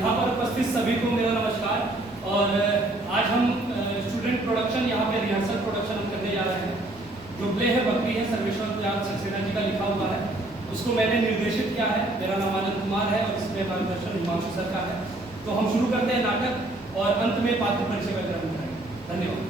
यहाँ पर उपस्थित सभी को मेरा नमस्कार। और आज हम स्टूडेंट प्रोडक्शन यहाँ पे रिहर्सल प्रोडक्शन हम करने जा रहे हैं। जो प्ले है बकरी है, सर्वेश्वर प्रयाग सक्सेना जी का लिखा हुआ है, उसको मैंने निर्देशित किया है। मेरा नाम आनंद कुमार है और इसमें मार्गदर्शन हिमांशु सर का है। तो हम शुरू करते हैं नाटक और अंत में पात्र परिचय वगैरह करेंगे। धन्यवाद।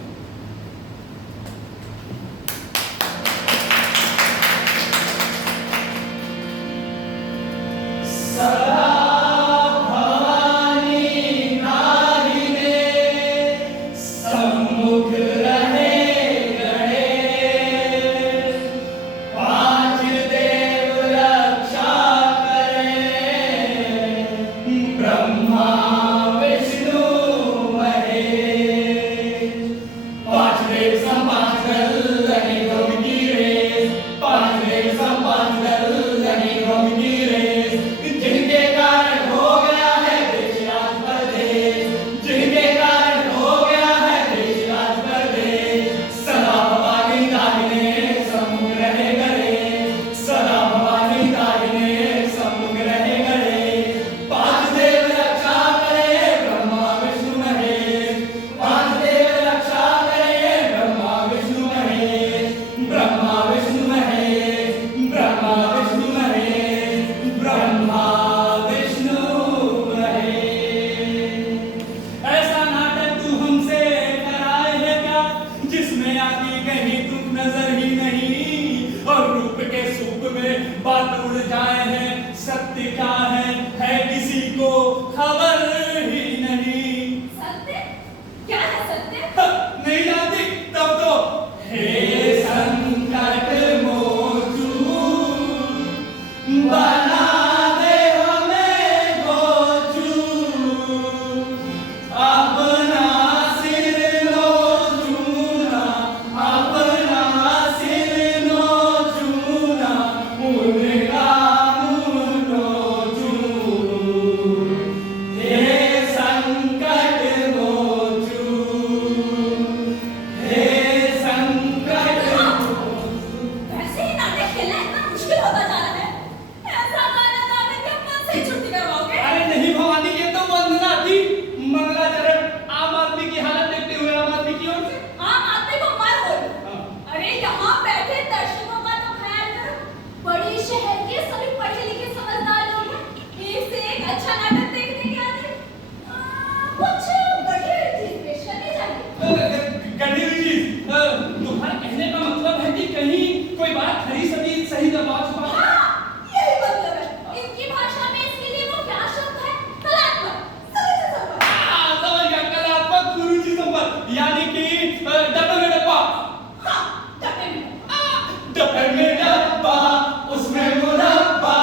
उसमें मुरब्बा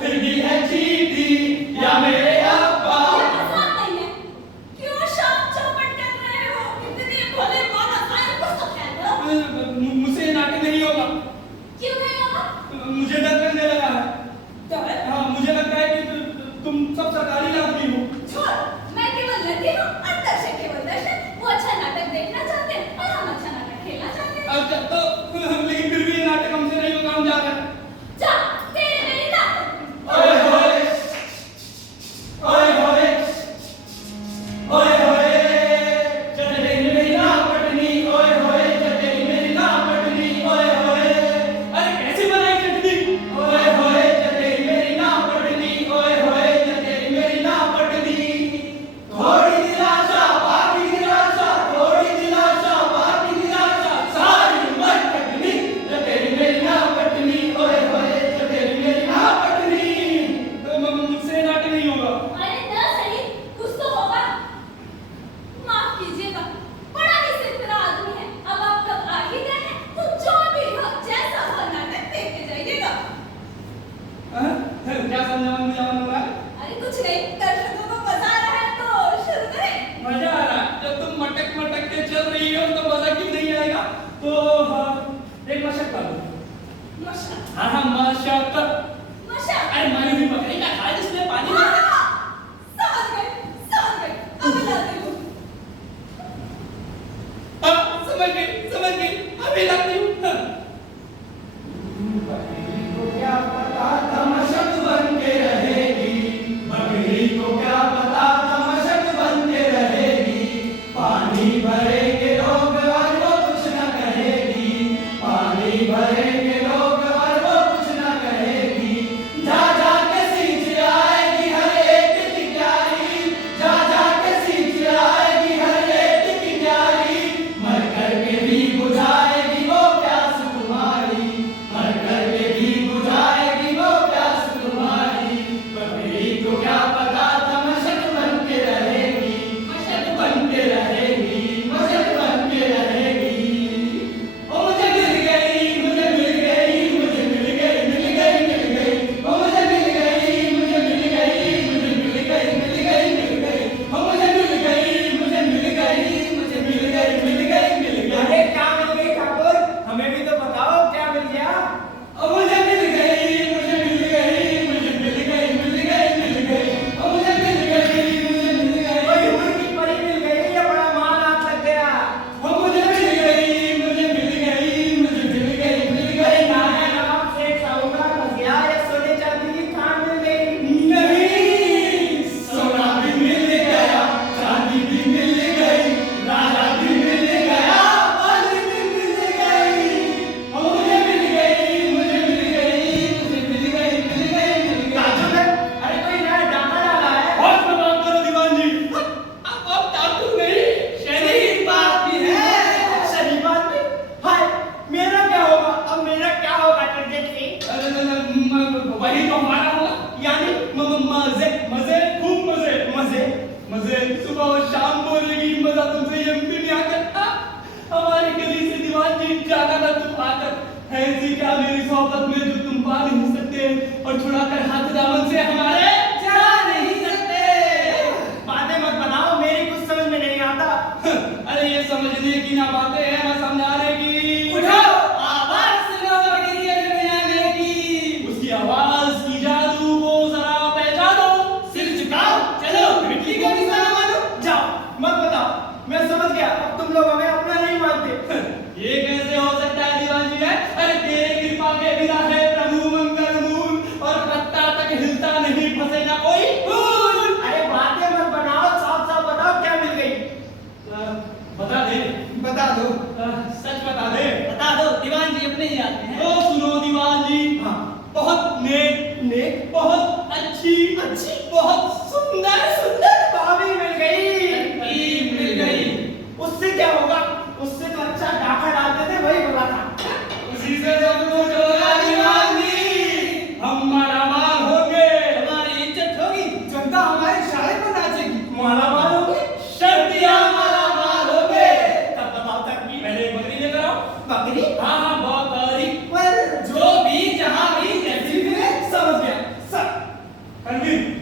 फिर भी है चीटी या मेरे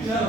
चलो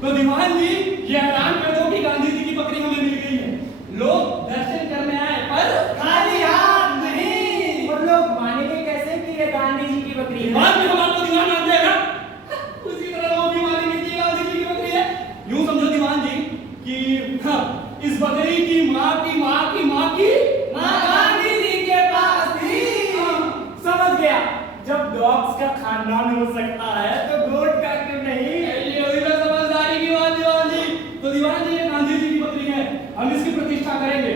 तो दीवान जी ये ऐलान कर दो कि गांधी जी की बकरी हमें मिल गई है। लोग दर्शन करने आए पर खाली हाथ नहीं। और लोग मानेंगे कैसे कि ये गांधी जी की बकरी है? बाद में हम आपको दीवान मान देगा, उसी तरह लोग भी मानेंगे कि गांधी जी की बकरी है। यूं समझो दीवान जी कि हाँ, इस बकरी की माँ की माँ की माँ की माँ गांधी जी के पास थी। समझ गया, जब डॉग्स का खानदान हो सकता है तो गोट का क्यों नहीं? ये हुई ना समझदारी की बात दीवान जी। तो दीवान जी ये गांधी जी की बकरी है, हम इसकी प्रतिष्ठा करेंगे।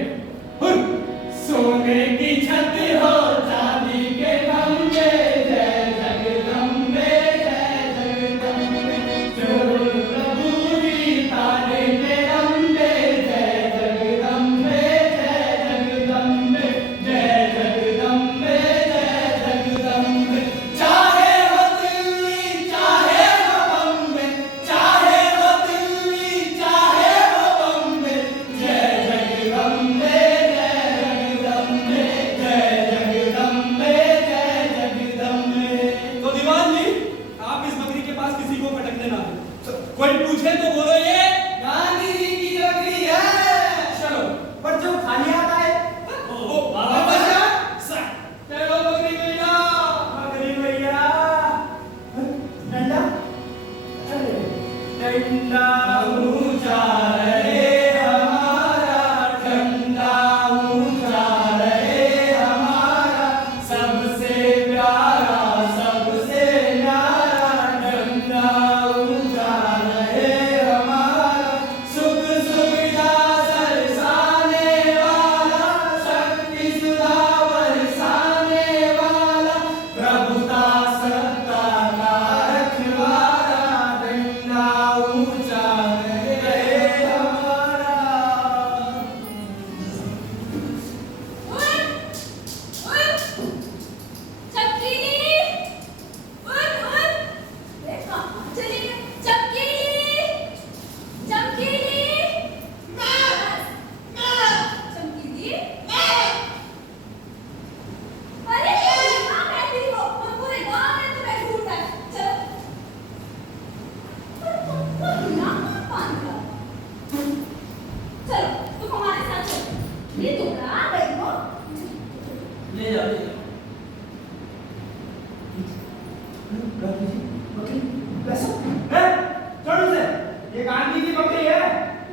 सोने की छत हो चांदी के खंभे, जय जगदम्बे जय जगदम्बे, चोरी तारे के रंबे, जय जगदम्बे जय जगदम्बे, जय जगदम्बे जय जगदम्बे। चाहे हो दिल्ली चाहे हो बम्बे, चाहे हो दिल्ली चाहे हो बम्बे, जय जगदम्बे जय जगदम्बे जय जगदम्बे। चलो तुम हमारे साथ चलो। ये टुकड़ा आ गई हो। ले जाओ, ले जाओ। बकरी कैसा है? छोड़ उसे। ये गांधी की बकरी है।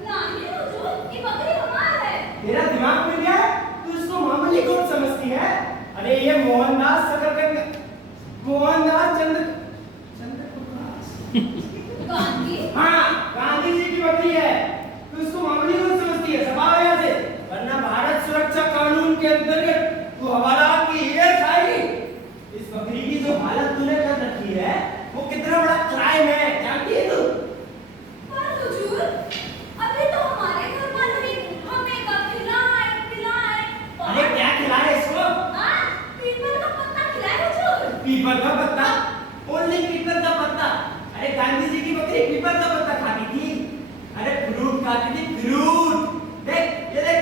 नहीं हुजूर, ये बकरी हमारा है। तेरा दिमाग में क्या है? तू इसको मामूली कौन समझती है? अरे ये मोहनदास शकरकंद, मोहनदास चंद्र प्रकाश। गांधी? हाँ, गांधी जी की बकरी है। तू इसको मामूली कौन समझती है? सफा यहाँ से, वरना भारत सुरक्षा कानून के अंतर्गत तू हवालात की हेर खाएगी। इस बकरी की जो हालत तूने कर रखी है, वो कितना बड़ा क्राइम है, जानती है तू? पर हुजूर, अभी तो हमारे घर वालों ने हमें कब खिलाए। अरे क्या खिलाए इसको? हाँ, पीपल का पत्ता खिलाए हुजूर। पीपल का पत्ता? ओनली पीपल का पत्ता? अरे गांधी जी की बकरी पीपल का पत्ता खाती थी। अरे फ्रूट खाती थी, फ्रूट। देख, ये देख।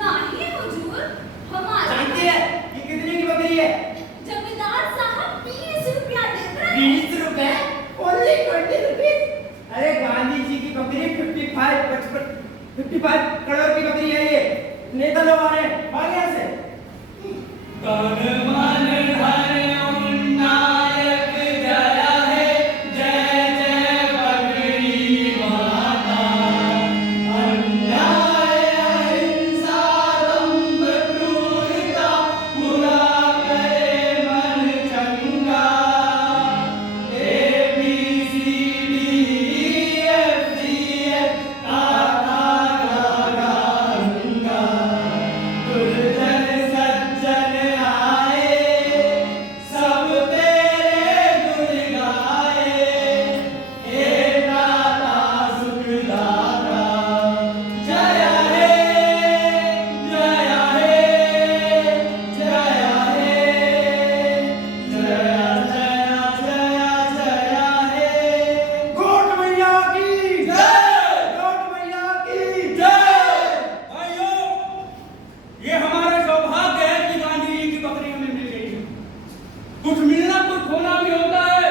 नहीं हुजूर, हमारे जानती है ये कितने की बकरी है? जमींदार साहब 20 रुपया देते हैं। 20 रुपए? Only 20 rupees? अरे गांधी जी की बकरी 55 करोड़ की बकरी है ये। नेता लोग आ रहे हैं, भाग यहाँ से। तन मन धन उन्नायक जया है, जय जय बकरी माता। अन्याय अहिंसा दंभ क्रूरता बुरा करे मन चंगा। ABCDEFGH दुर्जन सज्जन आए, सब तेरे गुण गाए। हे दाता सुखदाता, जय हे, जय हे, जय हे, जय हे। गोट मैया की जय! गोट मैया की जय! भाइयों, ये हमारा सौभाग्य है कि गांधी जी की बकरी हमें मिल गई है। कुछ मिलना कुछ खोना भी होता है।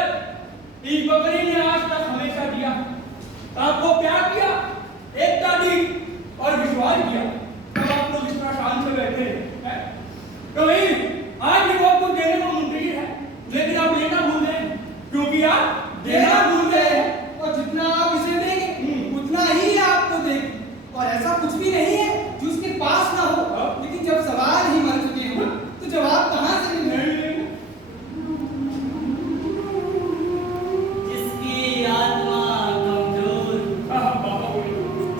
इस बकरी ने आज तक हमेशा दिया, आपको प्यार किया, एकता दी और विश्वास दिया। तब आप लोग इस तरह शांत से बैठे हैं। तो भाई आज भी बहुत कुछ देने को मुमकिन है, लेकिन आप लेना भूल गए, क्योंकि आप देना भूल गए हैं। और जितना आप इसे देंगे उतना ही आपको देंगे। और ऐसा कुछ भी नहीं है जो उसके पास ना हो, लेकिन जब सवाल ही मर चुके हो तो जवाब कहाँ से मिलेगा? जिसकी आत्मा कमजोर,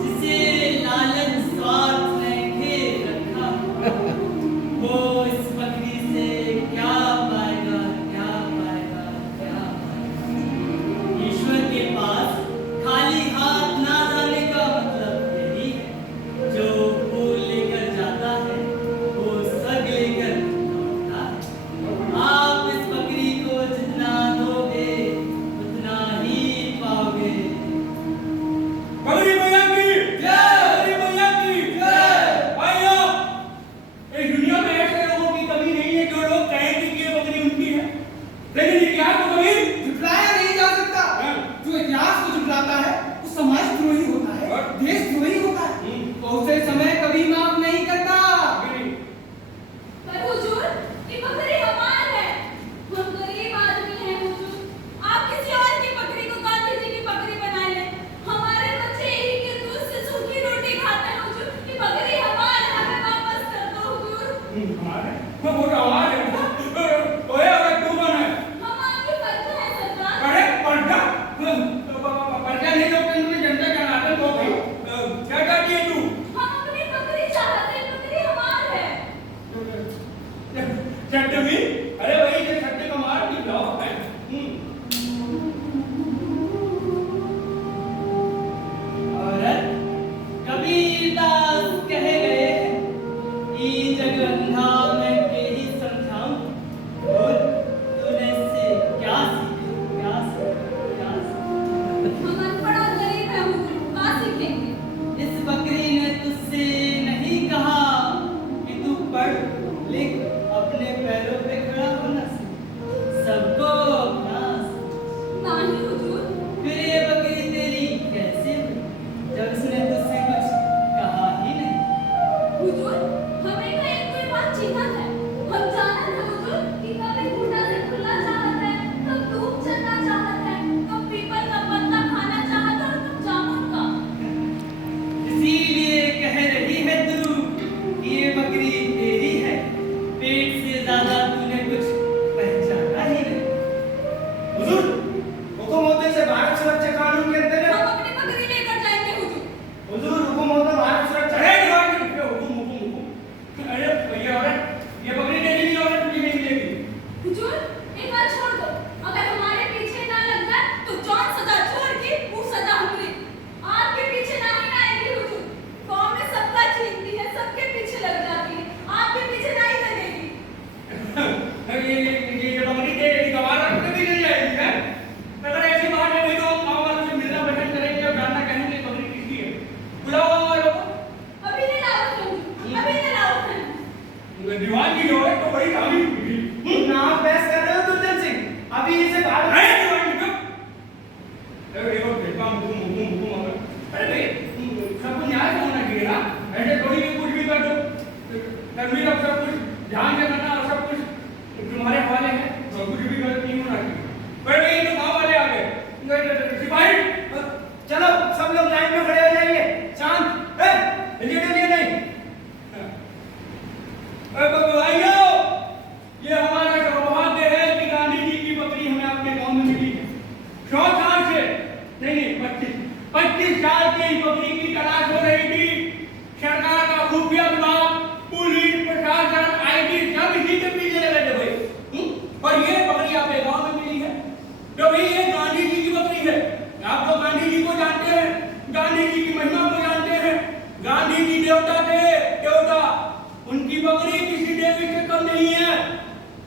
जिसे लालच स्वार्थ ने घेर रखा, वो इस बकरी से क्या पाएगा, क्या पाएगा, क्या पाएगा? ईश्वर के पास खाली हाथ ना जाने का मतलब यही है। जो फूल लेकर जाता है वो सग लेकर लौटता है। आप इस बकरी को जितना दोगे उतना ही पाओगे। बकरी मैया की जय! बकरी मैया की जय! भाइयों, इस दुनिया में ऐसे लोगों की कमी नहीं है जो लोग कहेंगे कि ये बकरी उनकी है, लेकिन इतिहास को कभी झुठलाया नहीं जा सकता। जो इतिहास को झुठलाता है वो समाजद्रोही होता है, देशद्रोही होता है। और उसे समय कभी माफ नहीं करता। पर हुजूर, ये बकरी हमार है। हम गरीब आदमी हैं हुजूर। आप किसी और की बकरी को गांधी जी की बकरी बना लें। हमारे बच्चे ही के दूध से सूखी रोटी खाते हैं हुजूर। ये बकरी हमार है, हमें वापस कर दो हुजूर। हमारे वो बोला हमारे ओए अगर तू कौन है? हम आपकी प्रजा हैं सरकार। अरे प्रजा नहीं लोग तुम्हें जनता क्या नाते तो भाई क्या करती है तू? हम अपनी बकरी चाहते हैं, बकरी हमार है। चट्टवी? अरे वही जो छट्टे का मार भी जाओ है। औरत कबीरदास कह गए, ई जगन्धा में के ही बकरी किसी देवी से कम नहीं है।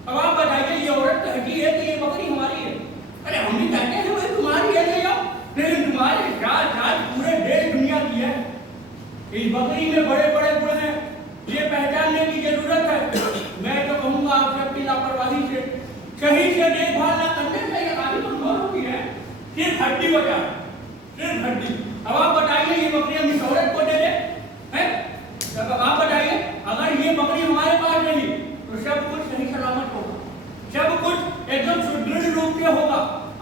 अब आप बताइए, ये औरत कहती है कि ये बकरी हमारी है। अरे हम भी कहते हैं वही तुम्हारी है भैया, लेकिन तुम्हारे साथ साथ पूरे देश दुनिया की है। इस बकरी में बड़े बड़े गुण हैं, ये पहचानने की जरूरत है। मैं तो कहूँगा आपसे अपनी लापरवाही से सही से देखभाल न करने से ये काफी कमजोर होती है। सिर्फ हड्डी बचा, सिर्फ हड्डी। अब आप बताइए, ये बकरी हम इस औरत को दे दे हैं? अब आप बताइए, अगर ये बकरी हमारे पास रही तो सब कुछ सही सलामत होगा, सब कुछ एकदम सुदृढ़ रूप से होगा।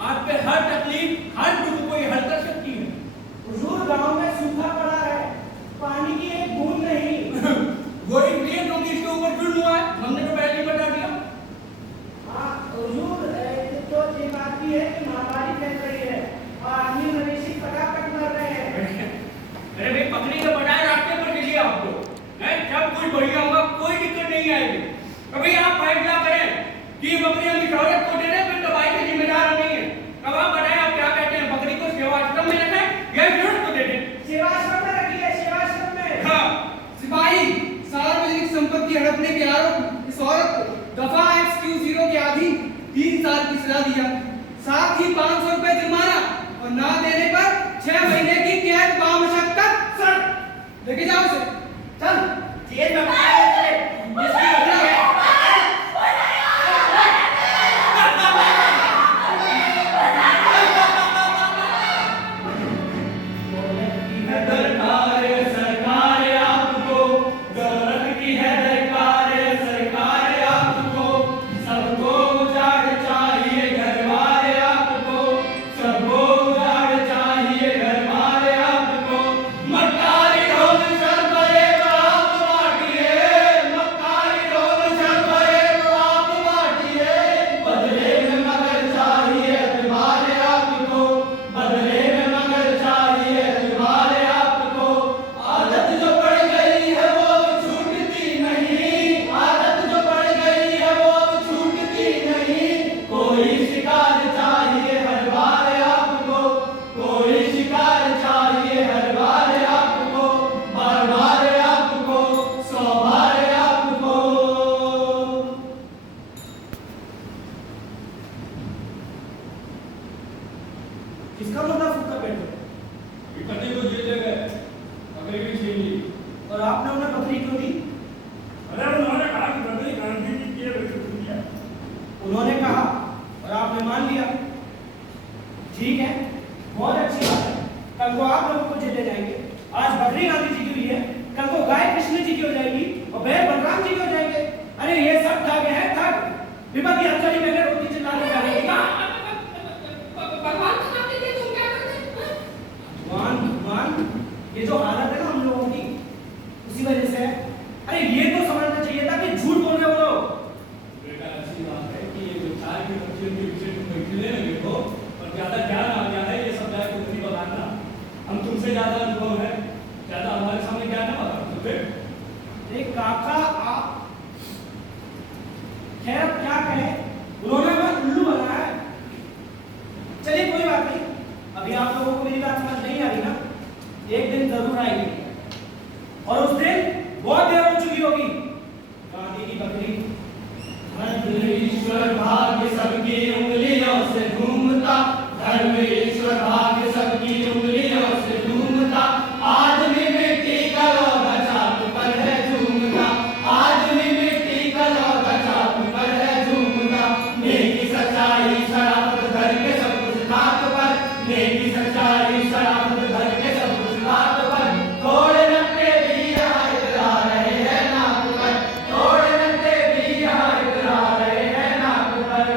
आपके हर तकलीफ, हर दुख को ये हल कर सकती है। हुजूर, गांव में सूखा पड़ा है, पानी की एक बूंद नहीं। वो इसलिए क्योंकि इसके ऊपर जुल्म हुआ है, हमने तो पहले ही बता दिया। हाँ हुजूर, तो ये बात भी है कि महामारी फैल रही है और आदमी मवेशी फटाफट मर रहे हैं। अरे भाई, पकड़ी के बजाय रास्ते पर चलिए आप लोग, सब कुछ बढ़िया होगा, कोई दिक्कत नहीं आएगी। अभी आप फैसला करें कि ये बकरी हम इस औरत को दे दें, फिर दवाई के जिम्मेदार हम नहीं है। अब आप बताएं, आप क्या कहते हैं, बकरी को सेवाश्रम में रखें या इस औरत को दे दें? सेवाश्रम में रखिए, सेवाश्रम में। हाँ, सिपाही, सार्वजनिक संपत्ति हड़पने के आरोप इस औरत को दफा XQ0 के अधीन 3 साल की सजा दिया, साथ ही 500 रुपए जुर्माना और ना देने पर 6 महीने की कैद बामशक्कत। सर, लेके जाओ इसे। चल जेल में पकाया चले। इसकी वजह है किसका मुर्दा फूका बैठे? पति को जेल ले गए, बकरी भी छीन ली। और आपने उन्हें बकरी क्यों दी? अरे उन्होंने कहा कि बकरी गांधी जी की है, उन्होंने कहा और आपने मान लिया। ठीक है, बहुत अच्छी बात है। कल को आप लोगों को जेल ले जाएंगे। आज बकरी गांधी जी की हुई है, कल को गाय कृष्ण जी की हो जाएगी और बैल बलराम जी की हो जाएंगे। अरे ये सब ठग है, ठग। विपत्ति हथकड़ी में रोटी चिल्लाने जा रही है। भगवान को नाम लेके तुम क्या करते हैं? भगवान, ये जो हालत है ना हम लोगों की, उसी वजह से है। अरे ये तो समझना चाहिए था कि झूठ बोल रहे हो लोग। बेटा, अच्छी बात है कि ये विचार की बच्चियों के विषय में बैठने लगे हो और ज्यादा ज्ञान आ गया है। ये सब जाए कुछ बताना, हम तुमसे ज्यादा अनुभव है, ज्यादा हमारे सामने ज्ञान है बताओ। एक काका आप, खैर अब क्या कहें, उन्होंने हमें उल्लू बनाया है। चलिए कोई बात नहीं, अभी आप लोगों को मेरी बात समझ नहीं आ रही ना, एक दिन जरूर आएगी और उस दिन बहुत देर हो चुकी होगी। गांधी की बकरी ईश्वर भाग्य सबकी उंगलियों से घूमता, धर्म ईश्वर भाग्य सबकी उंगलियों से घूमता, आदमी मिट्टी का लौटा चाप पर है झूमता, आदमी मिट्टी का लौटा चाप पर है झूमता, नेकी सच्चाई शराफत धर के सब कुछ खाक पर, नेकी सच्चाई शराफत धर के सब कुछ खाक पर, थोड़े नन्हे भी यहाँ इतरा रहे हैं नाक पर, थोड़े नन्हे भी यहाँ इतरा रहे हैं नाक पर।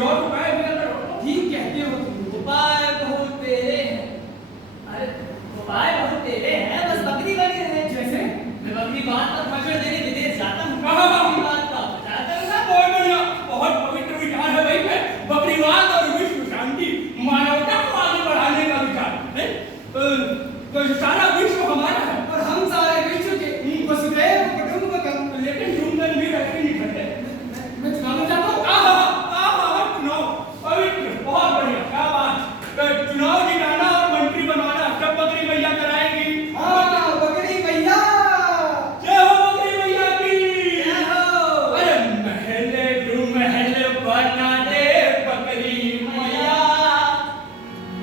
कोई और उपाय भी करो। ठीक कहते हो तुम। उपाय बहुत तेरे हैं। अरे उपाय बहुत तेरे हैं, बस बकरी बनी रहे। जैसे मैं बकरी बात पर भाषण देने विदेश जाता हूँ। कहाँ? बकरी बात का प्रचार करूँगा। बहुत बढ़िया, बहुत पवित्र विचार है भाई। बकरीवाद और विश्व शांति, मानवता को आगे बढ़ाने का विचार है। तो सारा विश्व हमारा है और हम सारे विश्व के वसुधैव कुटुंबकम। लेकिन तुम लोग भी वैसे नहीं करते। मैं चुनाव में जाता हूँ। चुनाव पवित्र, बहुत बढ़िया, क्या बात। तो चुनाव जिताना और मंत्री बनवाना सब बकरी मैया कराएगी। हाँ, बकरी मैया। जय हो बकरी मैया की। जय हो। अरे महले तू महल बना दे बकरी मैया।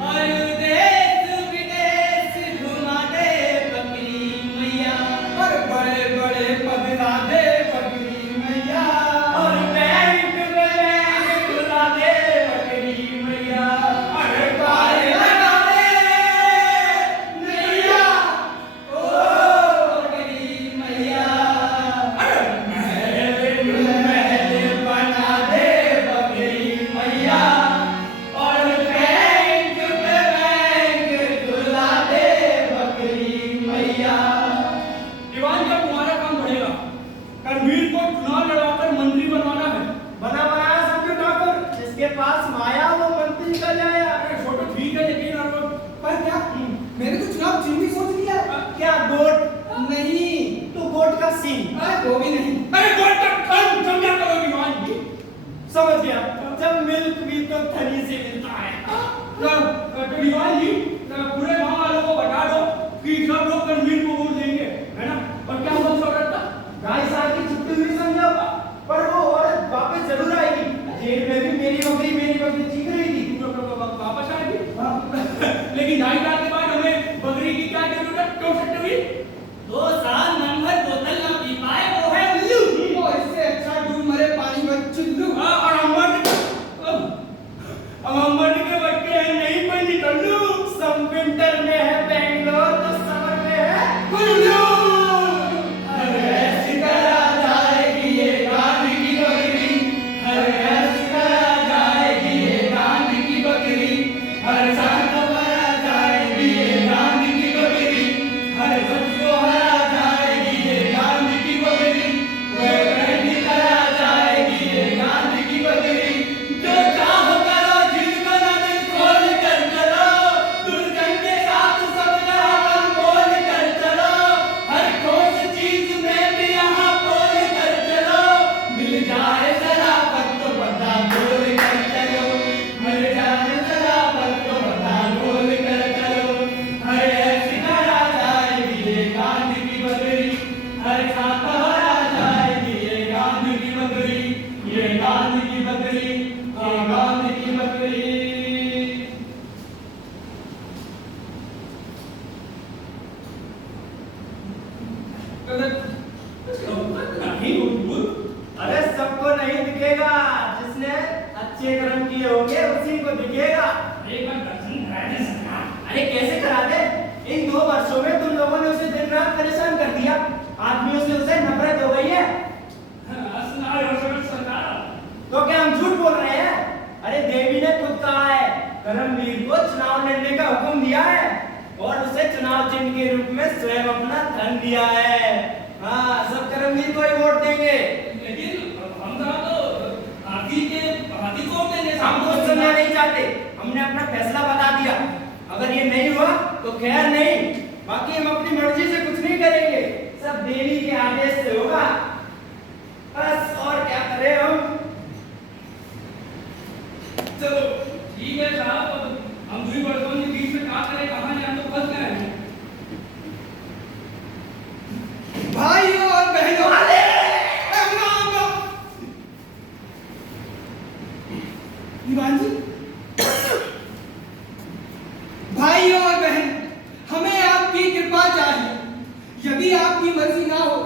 और देश विदेश घुमा दे बकरी मैया। और बड़े बड़े पद ला दे बकरी मैया। और बैंक में खुला दे बकरी मैया। अरे पाए लगा दे मैया। ओ बकरी मैया। अरे महले तू महल बना दे बकरी मैया। और बैंक में खुला दे बकरी मैया। दीवान, जब तुम्हारा काम बढ़ेगा, करणवीर को चुनाव लड़वाकर मंत्री बनवाना है। बना बनाया समझो ठाकुर, जिसके पास माया वो मंत्री निकल जाए। अरे छोटो ठीक है, लेकिन और पर क्या मैंने तो चुनाव चिन्ह भी सोच लिया। क्या गोट? नहीं, तो गोट का सीन अरे वो भी नहीं। अरे गोल तक खन समझा करो दीवान जी। समझ गया। जब मिल्क भी तो थनी से मिलता है। तो दीवान जी, पूरे गांव वालों को बता दो कि सब लोग करणवीर को वोट देंगे, है ना। और क्या बोल शौरत था? ढाई साल की छुट्टी हुई समझो, पर वो औरत वापस जरूर आएगी। जेल में भी मेरी बकरी चीख रही थी। वापस आएगी। लेकिन 2.5 साल के बाद हमें बकरी की क्या जरूरत क्यों सकती हुई? 2 साल नंबर बोतल ना पी पाए वो है उल्लू। वो इससे अच्छा डूब मरे पानी में चुल्लू। और अमर के बच्चे हैं नहीं पर निकलू। सब विंटर में है बेंगलोर, तो समर में है कुल्लू। अरे ऐसी करा जाएगी ये गांधी की बकरी। हर ऐसी करा जाएगी ये गांधी की बकरी। हर साल को हरा जाएगी ये गांधी की बकरी। हर शख्स को हरा जाएगी ये गांधी की बकरी। वह कैदी करा जाएगी ये गांधी की बकरी। जो चाहो करो, जिनको ना दिल खोल कर चलो। दुर्जन के साथ सब जहां बोल कर चलो। हर ठोस चीज में भी यहाँ बोल कर चलो। मिल जाए शराबत तो बता बोल कर चलो। मिल जाए शराबत तो बता बोल कर चलो। हर ऐसी करा जाएगी ये गांधी की बकरी। हर खाता हरा जाएगी ये गांधी की बकरी। ये गांधी की बकरी, ये गांधी की बकरी। अरे सबको नहीं दिखेगा, जिसने अच्छे कर्म किए होंगे उसी को दिखेगा। अरे कैसे करा दे? इन 2 वर्षों में तुम लोगों ने उसे दिन रात परेशान कर दिया। आदमियों से उसे नफरत हो गई है। तो क्या हम झूठ बोल रहे हैं? अरे देवी ने खुद कहा है, करणवीर को चुनाव लड़ने का हुक्म दिया है और उसे चुनाव चिन्ह के रूप में स्वयं अपना धन दिया है। हाँ, सब करणवीर को ही वोट देंगे। हम कुछ सुनना नहीं चाहते, हमने अपना फैसला बता दिया। अगर ये नहीं हुआ तो खैर नहीं, बाकी हम अपनी मर्जी से कुछ नहीं करेंगे, सब देवी के आदेश से होगा। बस और क्या करें हम। चलो ठीक है साहब, अब हम दूरी वर्षों के बीच में क्या करें, कहाँ जाए, तो फंस गए हैं। भाइयों और बहनों, दीवान जी, भाइयों और बहन, हमें आपकी कृपा चाहिए। यदि आपकी मर्जी ना हो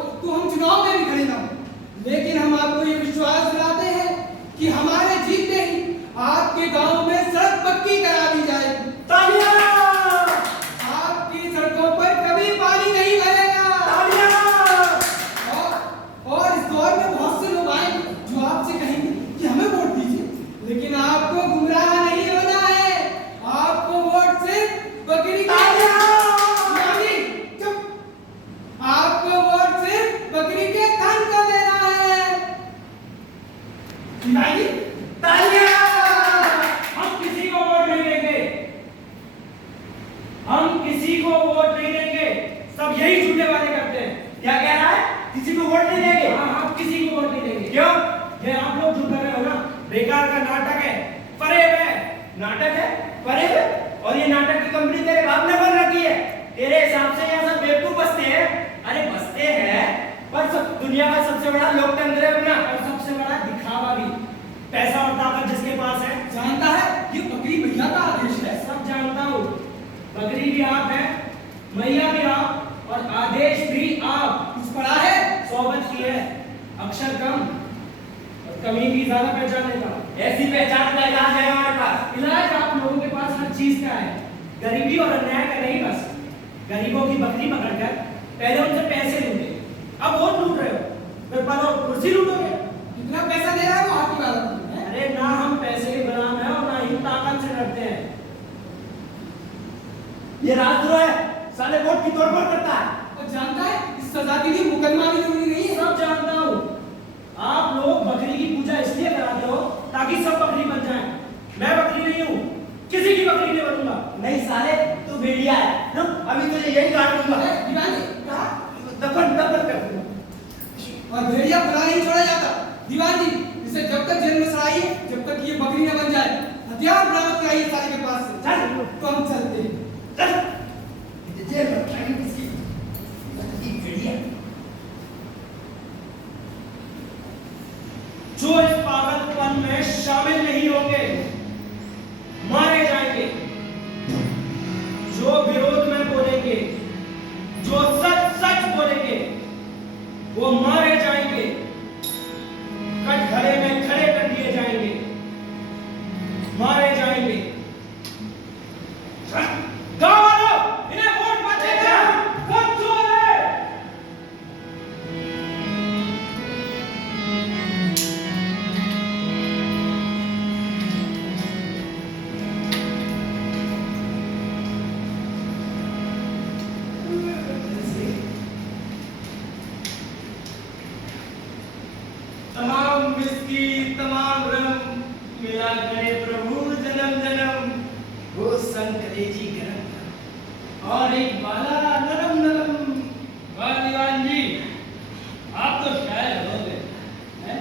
किसी को वोट नहीं देंगे। हाँ हाँ, किसी को वोट नहीं देंगे। क्यों? ये आप लोग जो कर रहे हो ना, बेकार का नाटक है, फरेब है। नाटक है, फरेब है, और ये नाटक की कंपनी तेरे बाप ने बन रखी है। तेरे हिसाब से यहाँ सब बेवकूफ बसते हैं। अरे बसते हैं, पर सब दुनिया का सबसे बड़ा लोकतंत्र है अपना, और सबसे बड़ा दिखावा भी। पैसा और ताकत जिसके पास है। जानता है ये बकरी मैया का आदेश है। सब जानता हूँ, बकरी भी आप है, मैया भी आप, और आदेश भी आप। कुछ पढ़ा है? सोबत की है, अक्षर कम और कमी की ज्यादा पहचान लेता हूँ। ऐसी पहचान का इलाज है हमारे पास। इलाज आप लोगों के पास हर चीज का है, गरीबी और अन्याय का नहीं। बस गरीबों की बकरी पकड़कर पहले उनसे पैसे लूटे, अब वोट लूट रहे हो, फिर पर कुर्सी लूटोगे। कितना पैसा दे रहा है वो आपकी बात है? अरे ना हम पैसे के गुलाम हैं और ना ही ताकत से डरते हैं। ये राजद्रोह है, साले वोट की तोड़फोड़ करता है। और जानता है इस सजा के लिए मुकदमा भी जरूरी नहीं है। सब जानता हूँ, आप लोग बकरी की पूजा इसलिए कराते हो ताकि सब बकरी बन जाएं। मैं बकरी नहीं हूँ, किसी की बकरी नहीं बनूंगा। नहीं साले, तू भेड़िया है। रुक, अभी तुझे यही काट दूंगा। दीवान जी, कहा? दफन दफन कर दूंगा। और भेड़िया खुला नहीं छोड़ा जाता। दीवान जी, इसे जब तक जेल में सड़ाइए, जब तक ये बकरी न बन जाए। हथियार बरामद कराइए साले के पास से। चल। तो हम चलते हैं। चल। जेल में रखेंगे किसकी? बकरी भेड़िया। जो इस पागलपन में शामिल नहीं होंगे मारे जाएंगे। जो विरोध में बोलेंगे, जो सच सच बोलेंगे, वो मारे जाएंगे, कटघरे में खड़े कर दिए जाएंगे, मारे जाएंगे। गांव वालों, इन्हें वोट मत देना, सब चोर है। तमाम विस्की तमाम रम मिला करे प्रभु जन्म जन्म, वो संग कलेजी गरम। और एक बाला नरम नरम। वाह दीवान जी, आप तो शायर हो गए हैं?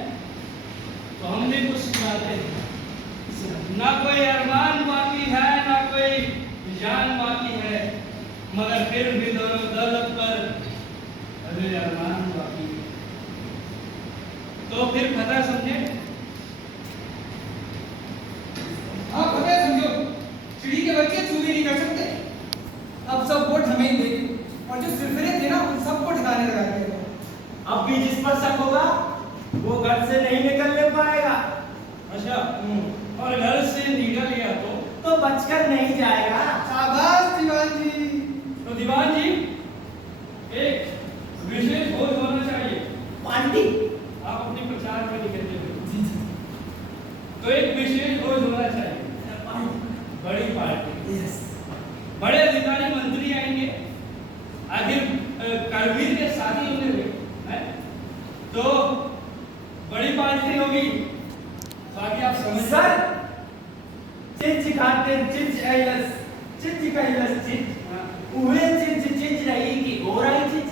तो हम भी कुछ सुनाते हैं। ना कोई अरमान बाकी है, ना कोई जान बाकी है, मगर फिर भी दोनों दौलत पर अरे अरमान बाकी है। तो फिर खतरा समझे। हाँ पता है, समझो चिड़ी के बच्चे चूरी नहीं कर सकते। अब सब वोट हमें ही देंगे और जो सिरफिरे थे ना उन सबको ठिकाने लगा दिया। अब भी जिस पर शक होगा वो घर से नहीं निकलने पाएगा। अच्छा, और घर से निकल गया तो बचकर नहीं जाएगा। शाबाश दीवान जी। तो दीवान जी, एक विशेष भोज होना चाहिए। पार्टी। आप अपने प्रचार में निकलते हो तो एक विशेष भोज होना चाहिए, बड़ी पार्टी। बड़े अधिकारी मंत्री आएंगे, आखिर करवीर के साथी होने हुए हैं, तो बड़ी पार्टी होगी। बाकी आप समझ सर, चिंच खाते चिंच आइलस, चिंच काइलस चिंच, उहे चिंच चिंच रही कि गोराई चिंच।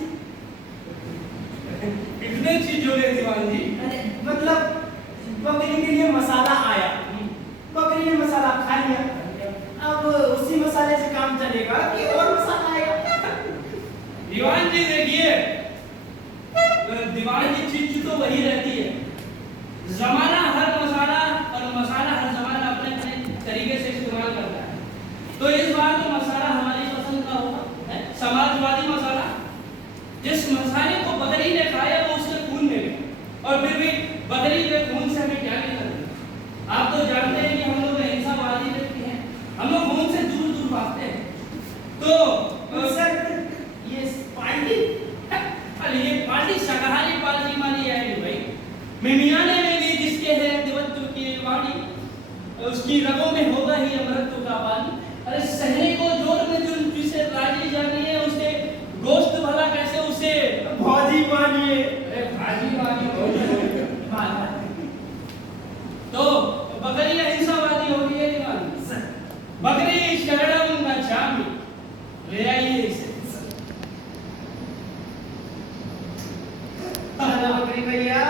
कितने चीज हो गए दीवान जी। अरे मतलब बकरी के लिए मसाला आया, बकरी ने मसाला खा लिया, अब उसी मसाले से काम चलेगा कि और मसाला आएगा। दीवान जी देखिए, दीवान जी चीज तो वही रहती है, जमाना हर मसाला और मसाला हर जमाना अपने अपने तरीके से इस्तेमाल करता है। तो इस बार तो मसाला हमारी पसंद का होगा, है? समाजवादी मसाला। जिस मसाले को बकरी ने खाया वो उसके खून में गया, और फिर भी बकरी के खून से हमें क्या लेना देना। आप तो जानते हैं कि हम लोग अहिंसावादी व्यक्ति हैं, हम लोग खून से दूर दूर भागते हैं। तो सर ये पार्टी, अरे ये पार्टी शाकाहारी पार्टी मानी जाएगी भाई। मिमियाने में भी जिसके है देवत्व की वाणी, उसकी रगों में होगा ही अमृतत्व का पानी। अरे सहने को जोर में जो जिसे राजी जानी है, उसे गोश्त भला कैसे उसे भौजी मानिए। अरे भाजी मानिए। तो बकरी अहिंसावादी होगी है दीवान। बकरी शरणम गच्छामि, ले आइए इसे। चलो बकरी भैया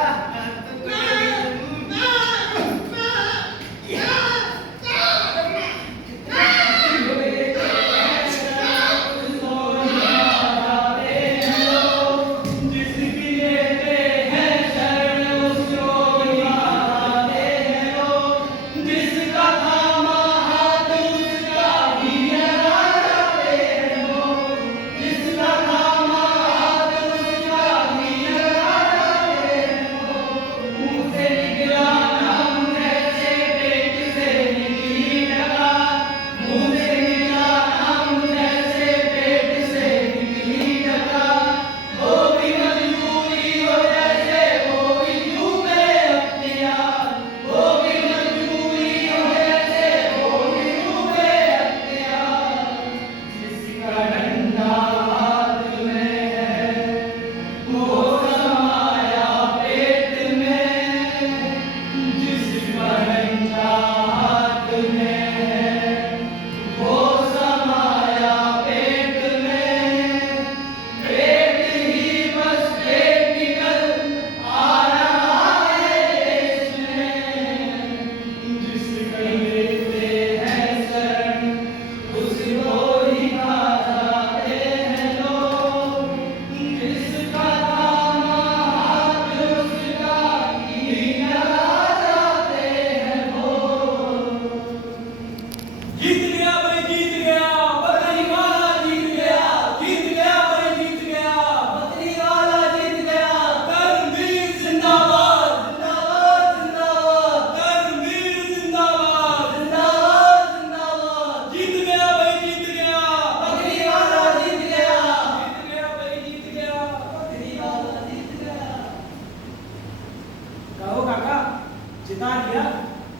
जिता दिया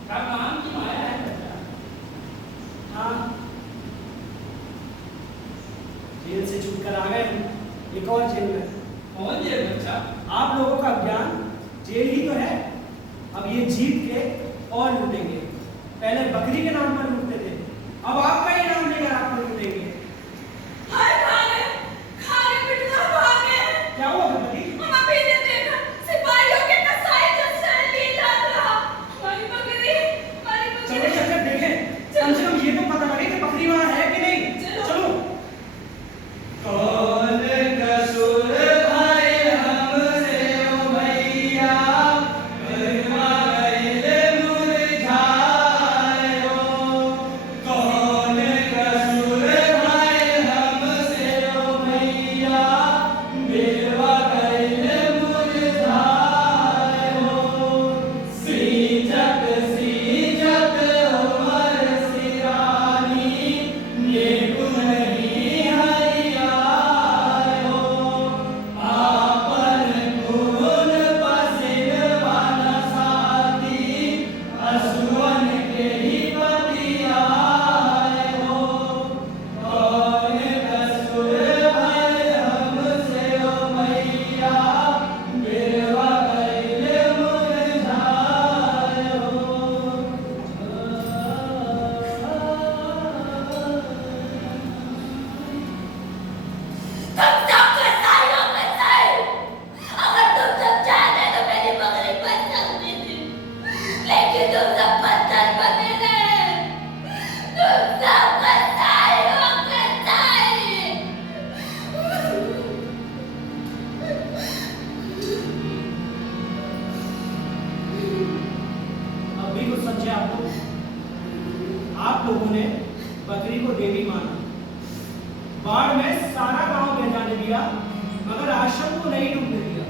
भगवान की माया है बेटा। हाँ, जेल से छूट कर आ गए हम एक और जेल में। कौन जेल बच्चा? आप लोगों का ज्ञान जेल ही तो है। अब ये जीत के और लूटेंगे। पहले बकरी के नाम पर लूटते थे, अब आपका ही नाम लेकर आपको लूटेंगे। हाय खाने पिटना भागे। क्या हुआ बकरी? हम अभी ने देखा सिपाहियों के कसाई जो सर लिए जा रहा। हमारी बकरी चलो चक्कर देखें, कम से कम ये तो पता लगे कि बकरी वहाँ है कि नहीं। चलो। कौन कसूर भाई हमसे ओ भैया मरवा गए मुरझायो। कौन कसूर भाई हमसे ओ भैया मरवा गए मुरझायो। सीजक सीजक उमर सिरानी ये नहीं हरियायो। आपन खून पसीनवा साथी असुवन के ही बतियायो। कौन कसूर भय हमसे ओ मैया गिरवा गइले तुम सब कसाईयों में से अगर तुम सब चाहते तो मेरी बकरी बच सकती थी, लेकिन तुम सब पत्थर बने रहे। तुम सब कसाई हो कसाई। अब भी कुछ समझे आप लोग? आप लोगों ने बकरी को देवी माना, बाढ़ में सारा गांव बह जाने दिया, मगर आश्रम को नहीं डूबने दिया।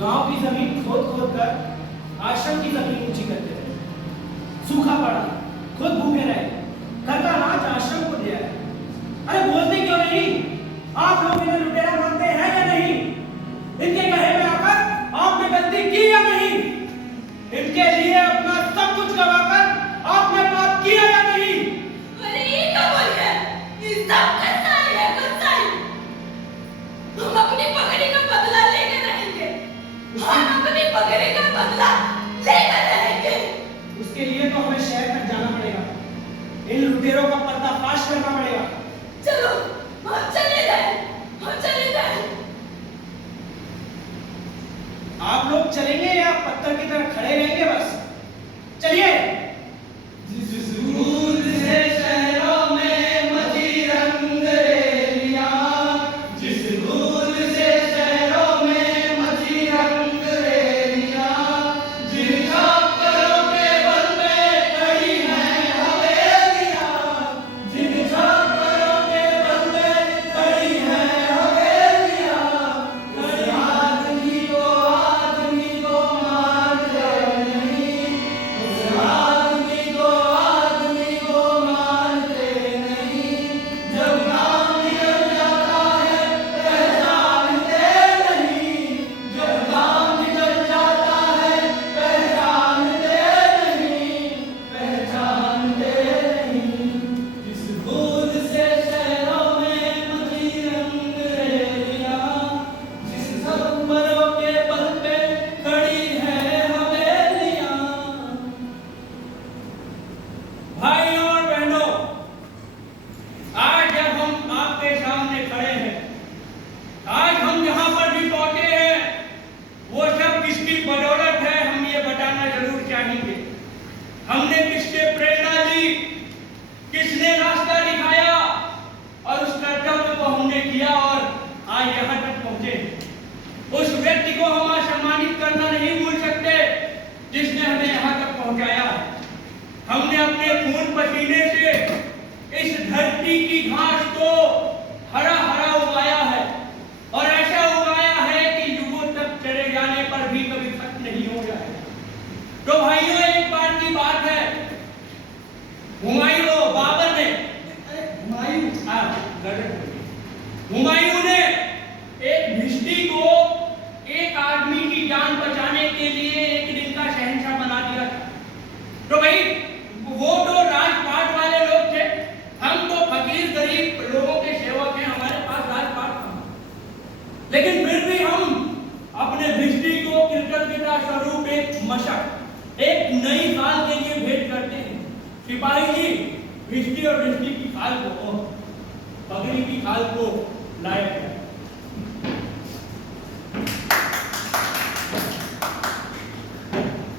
गांव की जमीन खोद खोद कर आश्रम की जमीन ऊंची करते रहे। सूखा पड़ा, खुद भूखे रहे, घर का अनाज आश्रम को दिया है। अरे बोलते क्यों नहीं? आप लोग इन्हें लुटेरा मानते हैं या नहीं? इनके कहे में आकर आपने गलती की या नहीं? इनके लिए अपना सब कुछ गवाकर आपने पाप किया या नहीं? अरे ये क्या बोल रहे हैं? ये सब कसाई है कसाई। हम अपनी बकरी का बदला लेकर रहेंगे। हम अपनी बकरी का बदला लेकर रहेंगे। उसके लिए तो हमें शहर तक जाना पड़ेगा, इन लुटेरों का पर्दाफाश करना पड़ेगा। चलो हम चले जाएं। आप लोग चलेंगे या पत्थर की तरह खड़े रहेंगे बस? चलिए। जिस दूर से शहरों में मची रंग रेलियां, जिस दूर से शहरों में मची रंग रेलियां, जिन छापरों के बल में खड़ी हैं हवेलियां, जिन छापरों के बल में खड़ी हैं हवेलियां, उस आदमी को मारते नहीं, उस आदमी को मारते नहीं, जब काम निकल जाता है पहचानते नहीं, जब काम निकल जाता है पहचानते नहीं। जिस दूर से शहरों में मची रंग रेलियां, जिस छप्परों के बल पे खड़ी है हवेलियां। भाइयों और बहनों, आज जब हम आपके सामने खड़े हैं, आज हम यहाँ पर भी पहुंचे हैं, वो सब किसकी बदौलत है हम ये बताना जरूर चाहेंगे। हमने किससे प्रेरणा ली, किसने रास्ता दिखाया और उस कर्तव्य को हमने किया और आज यहाँ तक पहुंचे। उस व्यक्ति को हम आज सम्मानित करना नहीं भूल सकते जिसने हमें यहाँ तक पहुंचाया है। हमने अपने खून पसीने से इस धरती की घास को हरा हरा उगाया है और ऐसा उगाया है कि युगों तक चले जाने पर भी कभी खत्म नहीं हो जाएगा। तो भाइयों, एक बार की बात है, बाबर ने हुमायूं ने एक भिष्टी को एक आदमी की जान बचाने के लिए एक दिन का शहंशाह बना दिया था। तो भाई वो तो राजपाट वाले लोग थे, हम तो फकीर गरीब लोगों के सेवक हैं, हमारे पास राजपाट था। लेकिन फिर भी हम अपने भिष्टी को कृतज्ञता स्वरूप एक मशक, एक नई खाल के लिए भेंट करते हैं। सिपाही जी, भिष्टी और भिष्टी की खाल को, पगड़ी की खाल को लाए हैं।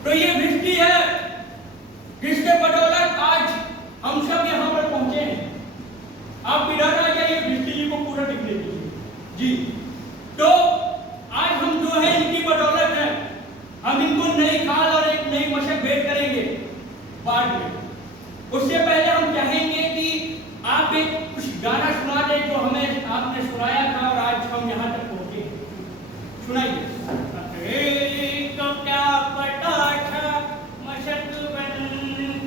तो ये भिष्टी है जिसके बदौलत आज हम सब यहाँ पर पहुंचे हैं। आप इधर आ जाइए, भिष्टी जी को पूरा दिखने दीजिए जी। तो आज हम जो है इनकी बदौलत है, हम इनको नई खाल और एक नई मशक भेंट करेंगे बाद में। उससे पहले हम चाहेंगे कि आप एक कुछ गाना सुना दें जो हमें आपने सुनाया था और आज हम यहाँ तक पहुंचे। सुनाइए। तो क्या पता था मशक बन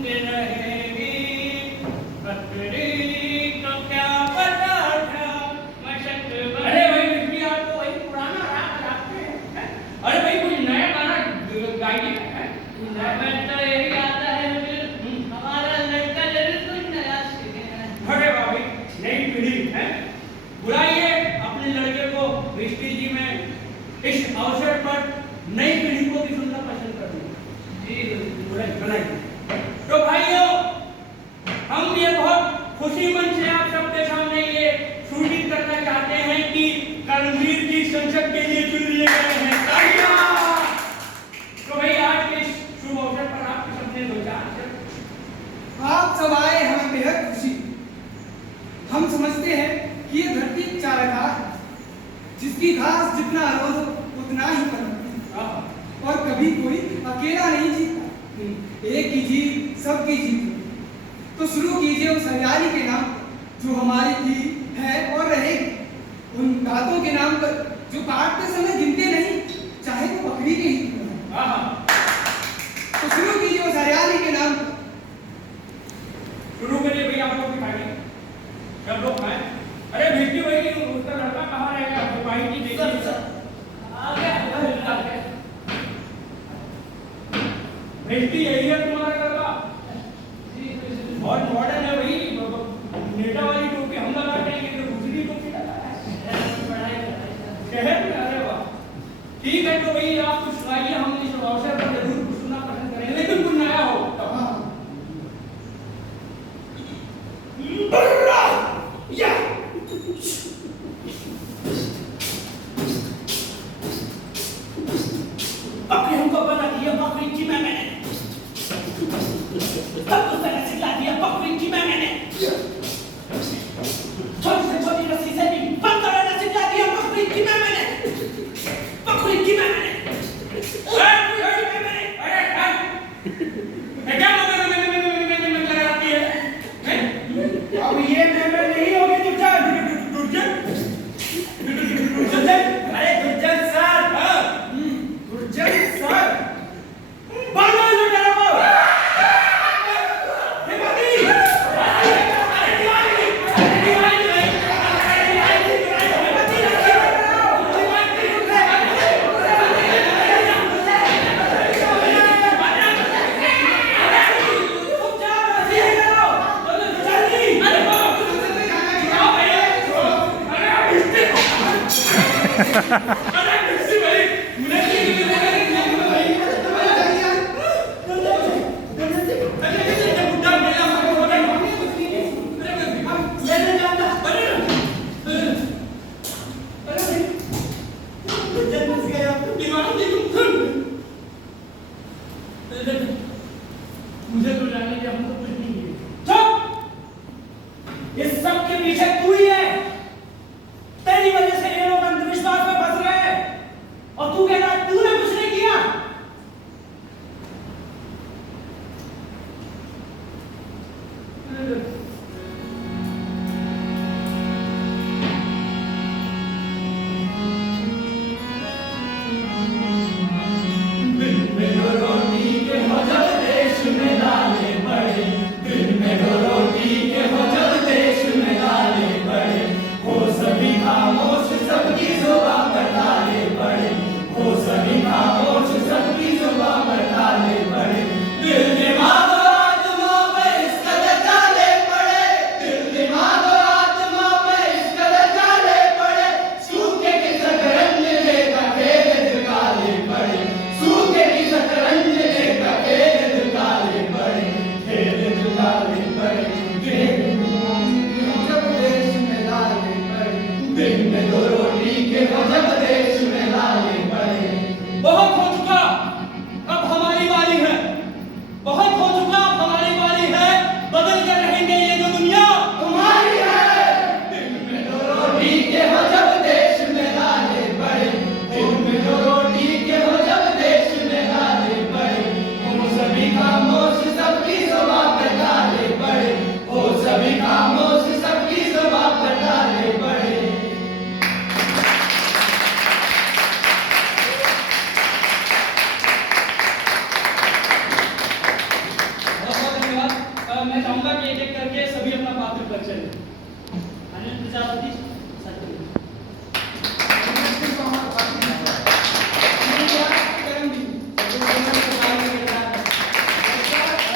के रहेगी, बकरी को क्या पता था मशक बन। अरे भाई बिजली, आप तो वही पुराना राग गाते हैं। अरे भाई कुछ नया गाना गाइए। मैं तो यही आता है हमारा लड़का जरूर नया सीखे। अरे भाई नई पीढ़ी है, बुलाइए अपने लड़के को भिष्टी जी में इस अवसर पर नई पीढ़ी को भी सुनना पसंद करूंगा जी। बुलाइए। तो भाइयों, हम ये बहुत खुशी मन से आप सबके सामने ये सूचित करना चाहते हैं कि कर्मवीर जी संसद के लिए चुन लिए गए हैं। तो भाई आज के शुभ अवसर पर आपके सबने दो चार आप सब आए हमें बेहद खुशी। हम समझते हैं कि ये धरती चारागाह है, जिसकी घास जितना रोज उतना ही पनपती है और कभी कोई अकेला नहीं जीता। एक की जीत सबकी जीत है। तो शुरू कीजिए उस हरियाली के नाम पर जो हमारी थी, है और रहेगी, उन दांतों के नाम पर जो काटते समय गिनते नहीं, चाहे वो बकरी के ही क्यों न। तो शुरू कीजिए उस हरियाली के नाम पर। शुरू करिए भैया, आप लोग भी खाइए, सब लोग खाएं। अरे भिष्टी भाई, उसका लड़का कहाँ रह गया? सिपाही जी देखिए आ गया। भिष्टी यही है तुम्हारा लड़का? बहुत मॉडर्न है भाई, नेता वाली टोपी हम लगा देंगे तो दूसरी टोपी लगा शहर में। अरे वाह, ठीक है। तो भाई आप कुछ सुनाइए, हम इस अवसर पर जरूर कुछ सुनना पसंद करेंगे, लेकिन कुछ नया हो। छोटी से छोटी रस्सी से भी बंद करना सिखा दिया। बकरी की मैंने बकरी की मैंने अब ये मैं नहीं होगी दुर्जन। अरे दुर्जन सर, दुर्जन सर, बांधो इस लुटेरे को। मुझे तो जाने के हम तो कुछ नहीं किए। चुप! इस सब के पीछे तू ही है। तेरी वजह से ये लोग अंधविश्वास में फंस रहे हैं और तू कह रहा है तूने कुछ नहीं किया। बहुत हो चुका, अब हमारी बारी है। बहुत हो चुका, अब हमारी बारी है। बदल कर रहेंगे ये जो दुनिया तुम्हारी है। दिन में दो रोटी के हो जब देश में लाले पड़े, दिन में दो रोटी के हो जब देश में लाले पड़े, वो सभी खामोश सबकी जुबान पर डाले पड़े, वो सभी खामोश सबकी जुबान पर डाले पड़े। मैं चाहूंगा कि एक एक करके सभी अपना पात्र पर चले। अनिल प्रजापति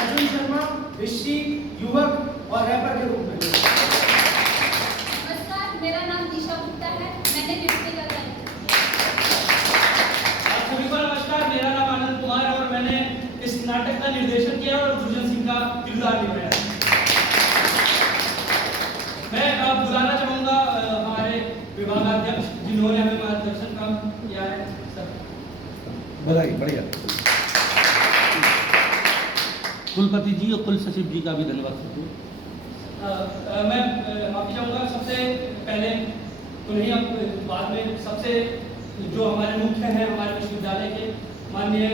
अर्जुन शर्मा ऋषि युवक और रैपर के रूप में। नमस्कार, मेरा नाम दिशा गुप्ता है। मैंने नृत्य का कार्य आप सभी को नमस्कार, मेरा नाम आनंद कुमार है और मैंने इस नाटक का निर्देशन किया और दुर्जन सिंह का किरदार निभाया। मैं बुलाना चाहूंगा हमारे विभागाध्यक्ष जिन्होंने हमें मार्गदर्शन काम किया है। सर बधाई, बढ़िया। कुलपति जी और कुल सचिव जी का भी धन्यवाद करता मैं माफी चाहूंगा सबसे पहले उन्हें, अब बाद में सबसे जो हमारे मुख्य हैं हमारे विश्वविद्यालय के माननीय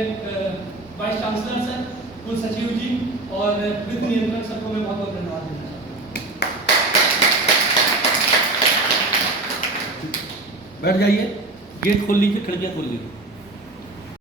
वाइस चांसलर सर, कुल सचिव जी और वित्त नियंत्रक सर को मैं बहुत बहुत धन्यवाद देना चाहता हूँ। बैठ जाइए, गेट खोल लीजिए, खिड़कियाँ खोल लीजिए।